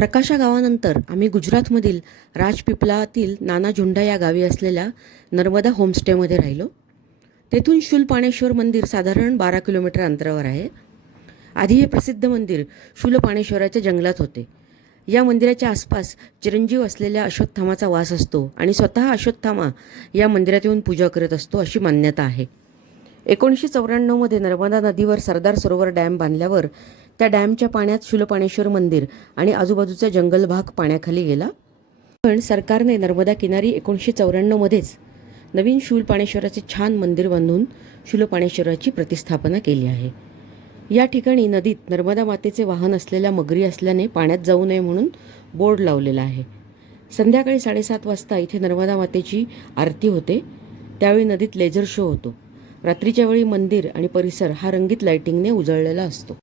प्रकाशा गावानंतर आम्ही गुजरातमधील राजपिपलातील नाना झुंडा या गावी असलेल्या नर्मदा होमस्टेमध्ये राहिलो. तेथून शूलपाणेश्वर मंदिर साधारण 12 किलोमीटर अंतरावर आहे. आधी हे प्रसिद्ध मंदिर शूलपाणेश्वराच्या जंगलात होते. या मंदिराच्या आसपास चिरंजीव असलेल्या अश्वत्थामाचा वास असतो आणि स्वतः अश्वत्थामा या मंदिरात येऊन पूजा करत असतो अशी मान्यता आहे. 1994मध्ये नर्मदा नदीवर सरदार सरोवर डॅम बांधल्यावर त्या डॅमच्या पाण्यात शूलपाणेश्वर मंदिर आणि आजूबाजूचा जंगल भाग पाण्याखाली गेला. पण सरकारने नर्मदा किनारी 1994मध्येच नवीन शूलपाणेश्वराचे छान मंदिर बांधून शूलपाणेश्वराची प्रतिस्थापना केली आहे. या ठिकाणी नदीत नर्मदा मातेचे वाहन असलेल्या मगरी असल्याने पाण्यात जाऊ नये म्हणून बोर्ड लावलेला आहे. संध्याकाळी 7:30 वाजता इथे नर्मदा मातेची आरती होते. त्यावेळी नदीत लेझर शो होतो. रात्रीच्या वेळी मंदिर आणि परिसर हा रंगीत लाइटिंगने उजळलेला असतो.